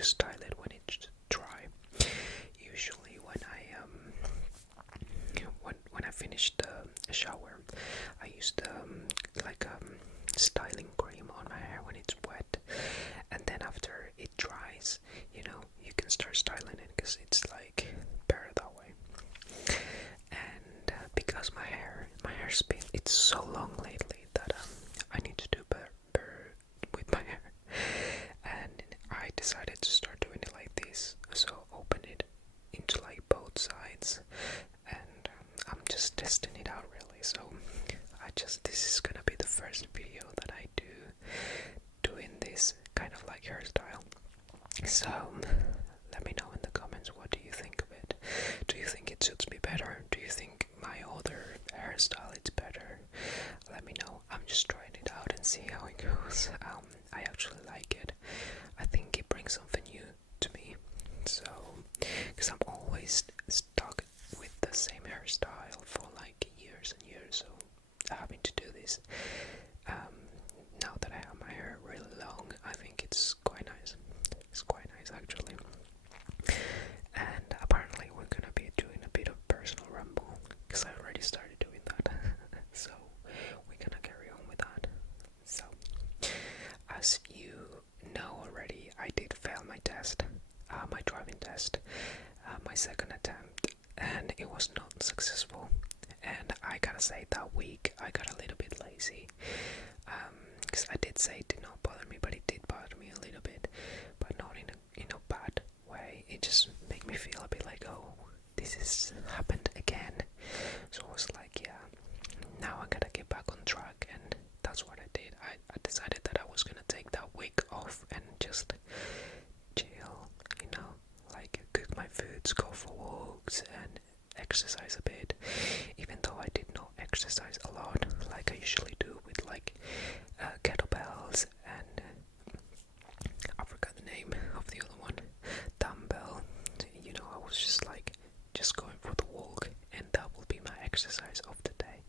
to style it when it's dry. Usually when I finish the shower, I use the styling cream on my hair when it's wet, and then after it dries, you can start styling it because it's like better that way. And because my hair's been it's so long lately that I need to do better with my hair, and I decided to start doing it like this. So open it into like both sides, and I'm just testing it out really. So this is gonna be the first video that I do doing this kind of like hairstyle. So let me know in the comments, what do you think of it? Do you think it suits me better? Do you think my other hairstyle is better? Let me know. I'm just trying it out and see how it goes. I actually like it. I think it brings something new to me. So, because I'm always stuck with the same hairstyle for like years and years, so having to do this now that I have my hair really long, I think it's quite nice. It's quite nice actually. And apparently we're gonna be doing a bit of personal ramble, because I already started doing that. So we're gonna carry on with that. So as you know already, I did fail my test, my driving test, my second attempt, and it was not successful. And I gotta say, that week I got a little bit lazy, because I did say it did not bother me, but it did bother me a little bit, but not in a bad way. It just made me feel a bit like, oh, this has happened again. So I was like, yeah, now I gotta get back on track, and that's what I did. I decided that I was gonna take that week off and just chill, like cook my foods, go for walks, and exercise a bit, even though I did not exercise a lot like I usually do with like kettlebells and I forgot the name of the other one, dumbbell. I was just going for the walk, and that will be my exercise of the day.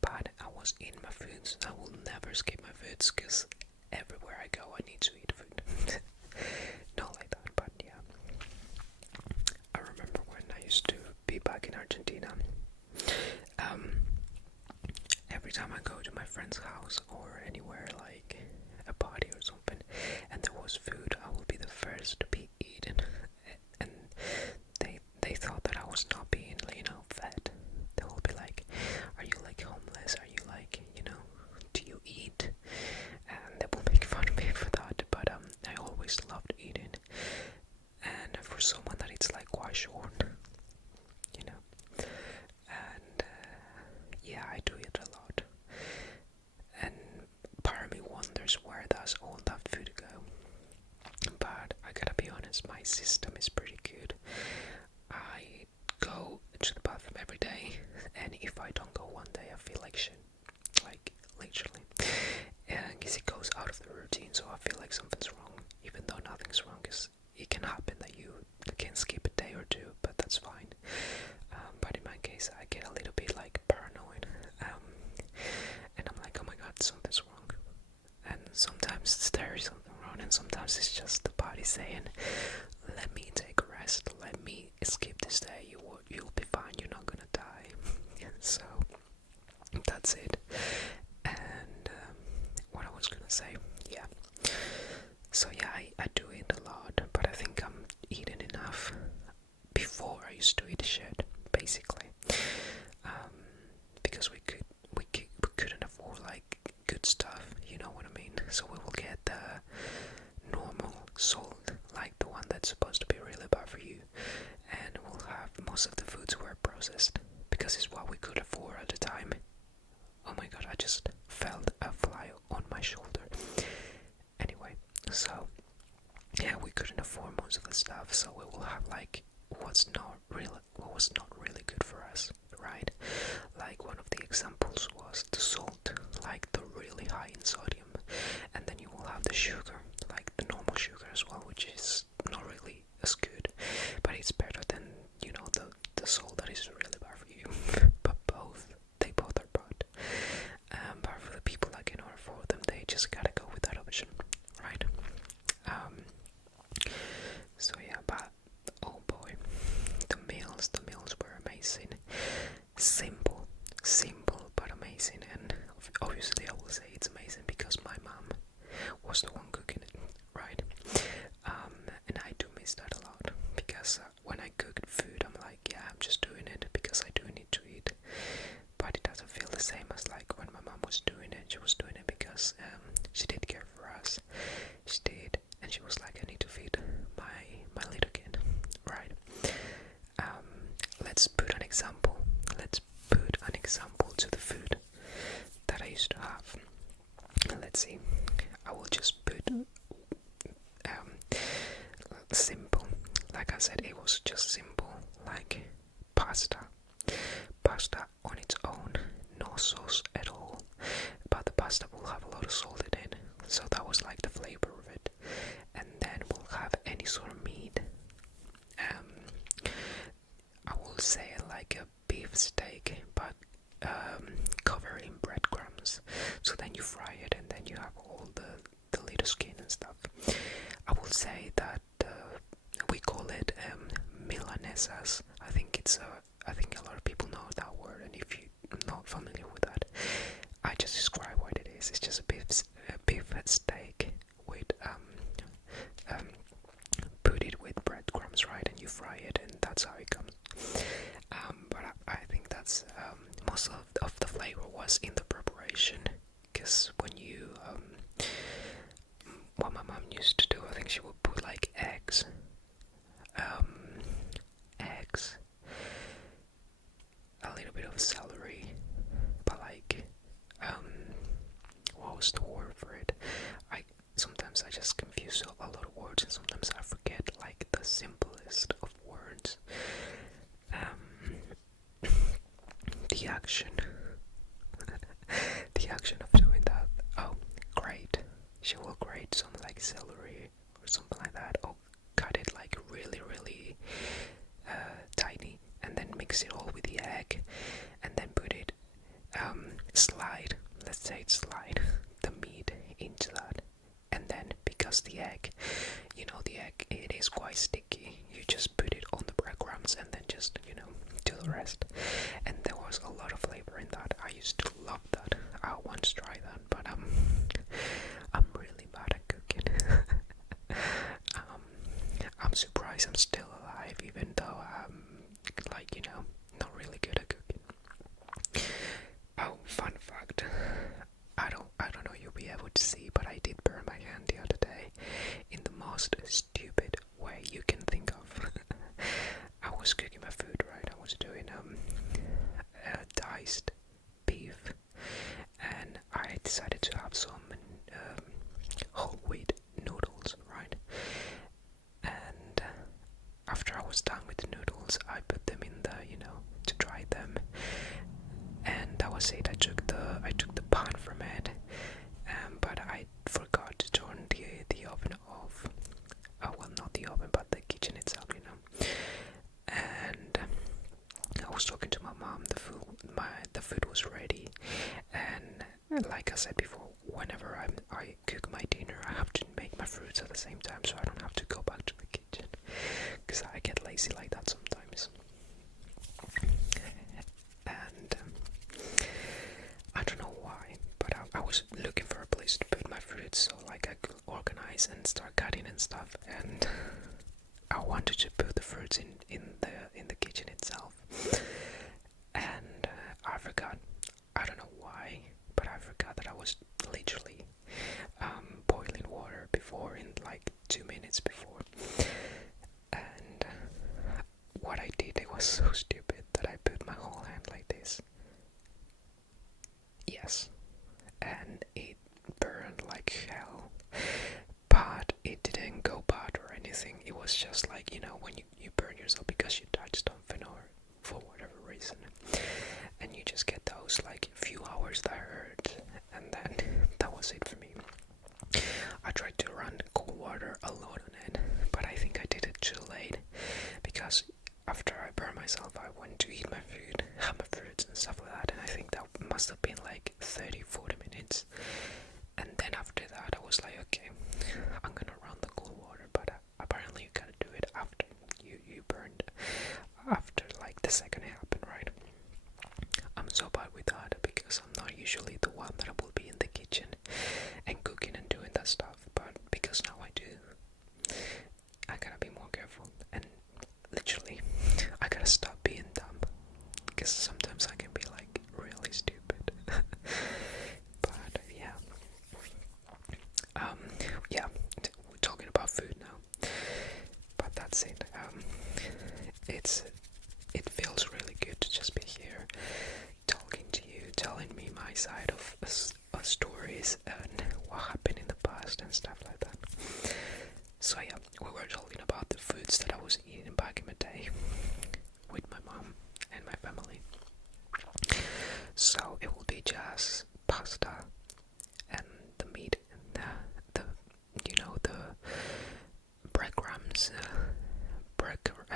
But I was in my foods. I will never skip my foods, because everywhere I go I need to eat food. Not like that, but yeah. I remember when I used to be back in Argentina, every time I go to my friend's house or anywhere like a party or something, and there was food, I will be the first to be eaten. And they thought that I was not being, fed. They will be like, are you like homeless? Are you like, do you eat? And they will make fun of me for that, but I always loved eating. And for someone that it's like quite short, and yeah, I do it a lot. And part of me wonders, where does all that food go? But I gotta be honest, my system is pretty good. I go to the bathroom every day, and if I don't go one day, I feel like shit. Like, literally. Because it goes out of the routine, so I feel like something's wrong, even though nothing's wrong, because it can happen that you can skip a day or two, but that's fine. But in my case, I get a little bit like paranoid, and I'm like, oh my god, something's wrong. And sometimes there is something wrong, and sometimes it's just the body saying, let me take a rest, let me skip this day, you'll be fine, you're not gonna die. So that's it. And what I was gonna say, yeah. So yeah, I do eat a lot, but I think I'm eating enough. Before I used to eat shit, basically, because we couldn't afford like good stuff, you know what I mean? So we will get the normal salt, like the one that's supposed to be really bad for you, and we'll have most of the foods were processed, because it's what we could afford at the time. Oh my god, I just felt a fly on my shoulder. Anyway, so yeah, we couldn't afford most of the stuff, so we will have like what was not really good for us, right? Like one of the examples was the salt, like the really high in sodium, and then you will have the sugar, like the normal sugar as well, which is not really as good, but it's better than the salt that is really bad for you. But they both are bad. But for the people that cannot afford them, they just gotta go with that option, right? simple, simple but amazing. And obviously I will say it's amazing because my mom was the one cooking it, right? And I do miss that a lot because when I cook food, I'm like, yeah, I'm just doing it because I do need to eat. But it doesn't feel the same as like when my mom was doing it. She was doing it because she did care for us. She did, and she was like, I need to feed my little kid, right? Let's put an example. Let's put an example to the food that I used to have. Let's see. I will just put simple. Like I said, it was just simple, like pasta. Pasta on its own, no sauce at all. But the pasta will have a lot of salt in it, so that was like the flavor of it. And then we'll have any sort of meat. I will say like a beef steak, but covered in breadcrumbs. So then you fry it, and then you have all the little skin and stuff. I will say that we call it milanesas. I think a lot of people know that word, and if you're not familiar with that, I just describe what it is. It's just a beef steak with put it with breadcrumbs, right, and you fry it, and that's how it comes. But I think that's most of the flavor was in the preparation, because when you what my mom used to do, I think she would put like eggs, a little bit of celery, but like what was the word for it? Sometimes I just confuse a lot of words, and sometimes I forget like the simplest of words. The action the action of doing that. Oh, great. She will grate some like celery or something like that, or cut it like really tiny, and then mix it all with the egg, and then put it slide the meat into that. And then because the egg, it is quite sticky, you just put it on the breadcrumbs and then just do the rest. And there was a lot of flavor in that. I used to love that. I once tried that, but I'm really bad at cooking. I'm surprised I'm still alive, even though I'm not really good at cooking. Oh, fun fact. I don't know you'll be able to see, but I did burn my hand the other day in the most stupid way you can think of. I was cooking my food, right? I was doing diced beef, and I decided to have some whole wheat noodles, right? And after I was done with the noodles, I put them in the to dry them, and that was it. I took the pan from it, but I forgot to turn the oven off. Well, not the oven, but the kitchen itself, And I was talking to my mom. The food was ready, and like I said before, whenever I cook my dinner, I have to make my fruits at the same time, so I don't have to go back to the kitchen, because I get lazy like that sometimes. And I don't know why, but I was looking for a place to put my fruits, so like I could organize and start cutting and stuff, and I wanted to put the fruits in the kitchen itself, and I forgot. I don't know why, but I forgot that I was literally boiling water before, in like 2 minutes before. And what because sometimes I can be like really stupid. But yeah, yeah, we're talking about food now, but that's it. It feels really good to just be here talking to you, telling me my side of stories and what happened in the past and stuff like that. So yeah, we were talking about the foods that I was eating back in the day with my mom and my family. So it will be just pasta and the meat and the breadcrumbs,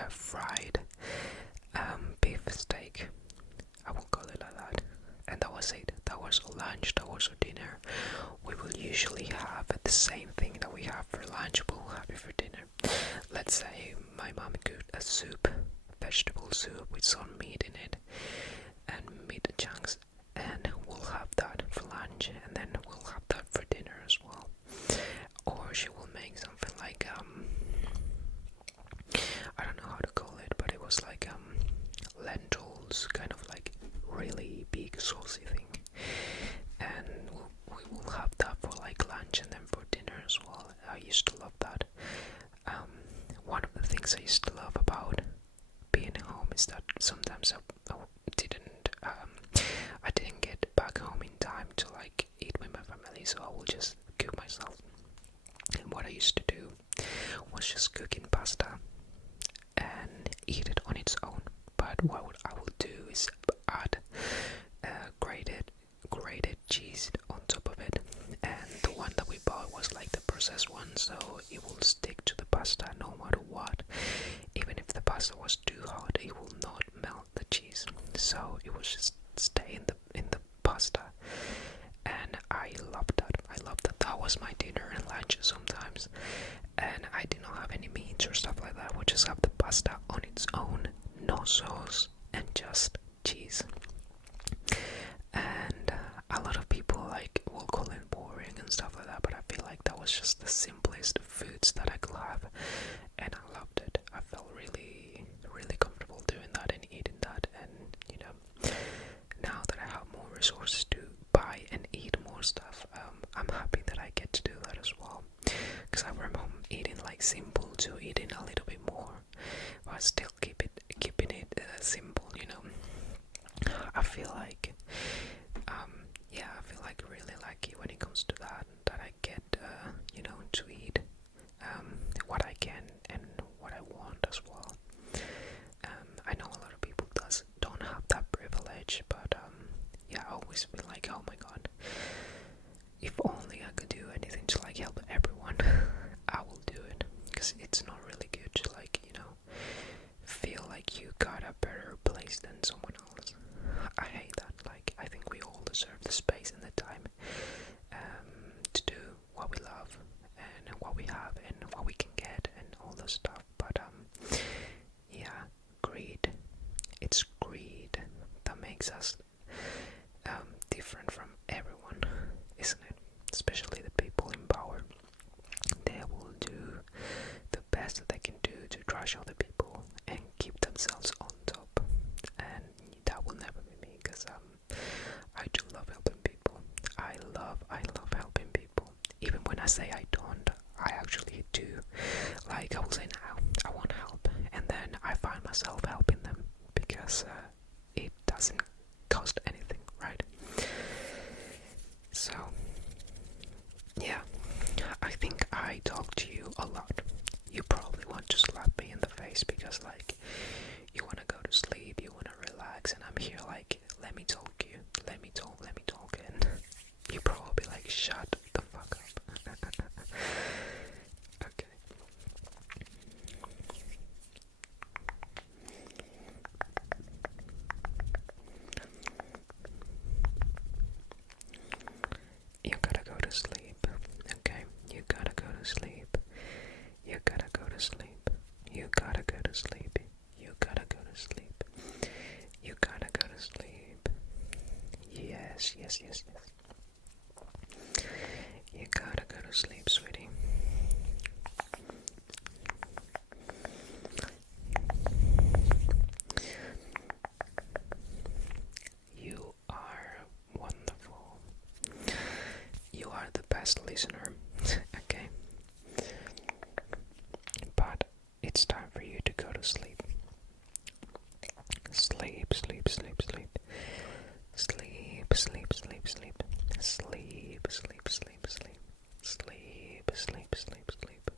fried beef steak. I will call it like that. And that was it. That was our lunch. That was our dinner. We will usually have the same thing that we have for lunch. We'll have it for dinner. Let's say my mom cooked a soup, vegetable soup with some meat in it, and meat chunks, and we'll have that for lunch, and then we'll have that for dinner as well. Or she will make something like I don't know how to call it, but it was like lentils, kind of like really big saucy thing, and we will have that for like lunch and then for dinner as well. I used to love that. One of the things I used to love about being home is that sometimes I didn't get back home in time to like eat with my family, so I will just cook myself. And what I used to do was just cooking pasta and eat it on its own. But what I will do is add grated cheese on top of it, and the one that we bought was like the processed one, so it will stick to the pasta no matter what. Even if the pasta was too hot, it will not melt the cheese, so it will just stay in the pasta. And I loved that. That was my dinner and lunch sometimes, and I did not have any meat or stuff like that. We'll just have the pasta on its own, no sauce, and just cheese. And a lot of people like will call it boring and stuff like that, but I feel like that was just the simplest foods that I could have, and I loved it. I felt really, really comfortable doing that and eating that. And now that I have more resources to buy and eat more stuff, I'm happy that I get to do that as well. Because I remember eating like simple to eating a little bit more, but still keeping it simple. I feel like really lucky when it comes to that I get to eat what I can and what I want as well. I know a lot of people don't have that privilege, but I always feel like, oh my god, if only I could do anything to like help everyone, I will do it. Because it's not really good to like feel like you got a better place than someone else. I hate that. Like, I think we all deserve the space and the time to do what we love and what we have and what we can get and all this stuff. But greed. It's greed that makes us different from everyone, isn't it? Especially the people in power. They will do the best that they can do to trash other people and keep themselves on top. And that will never be me, because I do love helping people. I love helping people. Even when I say I don't, I actually do. Like, I will say now, I want help, and then I find myself helping them because it doesn't cost anything, right? So, yeah, I think I talk to you a lot. You probably want to slap me in the face because, like, you want to go to sleep, you want to relax, and I'm here like, let me talk, and you probably like, shut the fuck up. Okay. You gotta go to sleep, okay? You gotta go to sleep. You gotta go to sleep. You gotta go to sleep. You gotta go to sleep. You gotta go to sleep. Yes. You gotta go to sleep, sweetie. podcast listener. Okay, but it's time for you to go to sleep. Sleep, sleep, sleep, sleep. Sleep, sleep, sleep, sleep. Sleep, sleep, sleep, sleep. Sleep, sleep, sleep, sleep.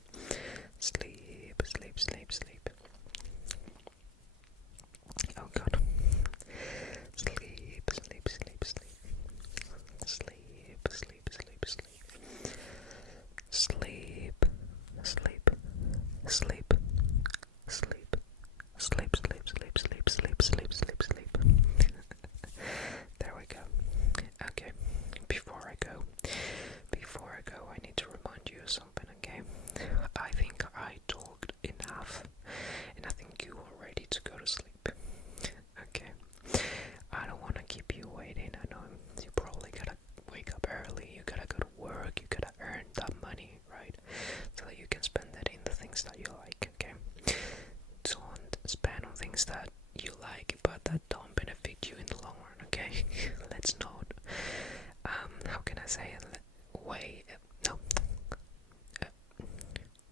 Sleep, sleep, sleep, sleep. Oh god. Sleep, sleep, sleep, sleep. Sleep, sleep, sleep, sleep. Sleep, sleep, sleep, sleep. Sleep, sleep, sleep, sleep, sleep, sleep, sleep, sleep. There we go. Okay, before I go, I need to remind you of something, okay? I think I talked enough, and I think you are ready to go to sleep. Okay, I don't want to keep you waiting. I know you probably gotta wake up early, you gotta go to work, you gotta earn that money, right? So that you can spend that in the things that you like, okay? Don't spend on things that you like but that don't benefit you in the long run, okay? Let's not, how can I say it?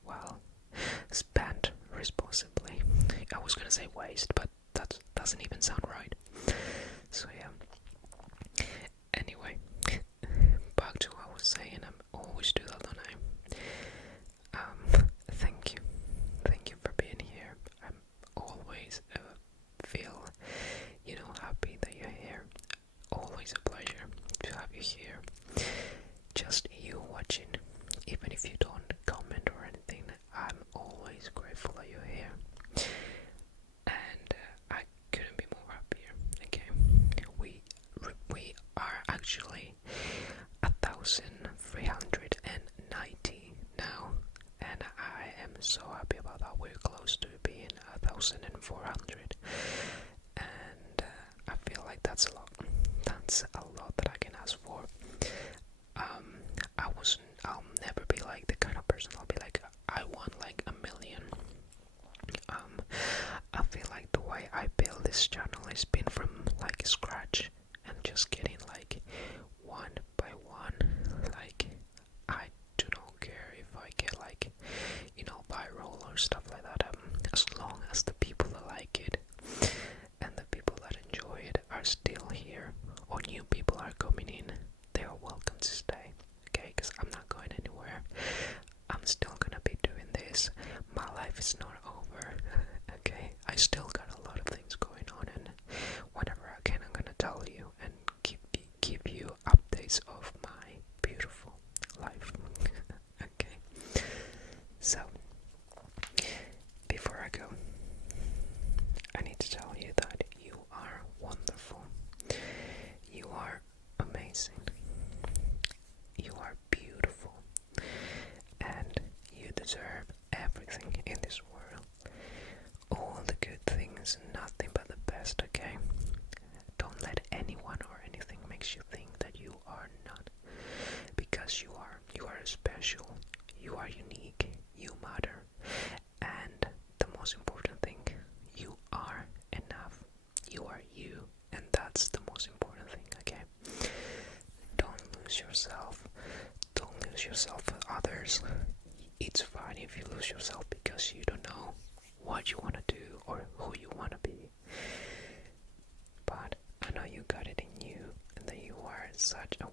Well, spend responsibly. I was gonna say waste, but that doesn't even sound right. So yeah. Anyway, back to what I was saying. I'm always do that, don't I? Thank you. Thank you for being here. I'm always feel, happy that you're here. Always a pleasure to have you here. Just you watching, even if you don't comment or anything, I'm always grateful that you're here. And I couldn't be more happier. Okay, we are actually 1,390 now, and I am so happy about that. We're close to being 1,400, and I feel like that's a lot. That's a lot that I can ask for. I'll never be like the kind of person I'll be like, I want like 1 million. I feel like the way I build this channel has been from like scratch and just getting like one by one. Like, I do not care if I get like, viral or stuff like that. As long as the people that like it and the people that enjoy it are still here, or new people are coming in, they are welcome to stay. Okay, because I'm not going anywhere. I'm still gonna be doing this. My life is not over. Okay, I still got a lot of things going on, and whenever I can, I'm gonna tell you and give you updates of my beautiful life. Okay, so before I go, I need to tell you that you are wonderful. You are amazing. You are beautiful, and you deserve everything in this world. All the good things, nothing but the best, okay? Don't let anyone or anything makes you think that you are not. Because you are. You are special. You are unique. You matter. And the most important thing, you are enough. You are you. And that's the most important thing, okay? Don't lose yourself. Don't lose yourself for others. It's fine if you lose yourself because you don't know what you want to do or who you want to be. But I know you got it in you, and that you are such a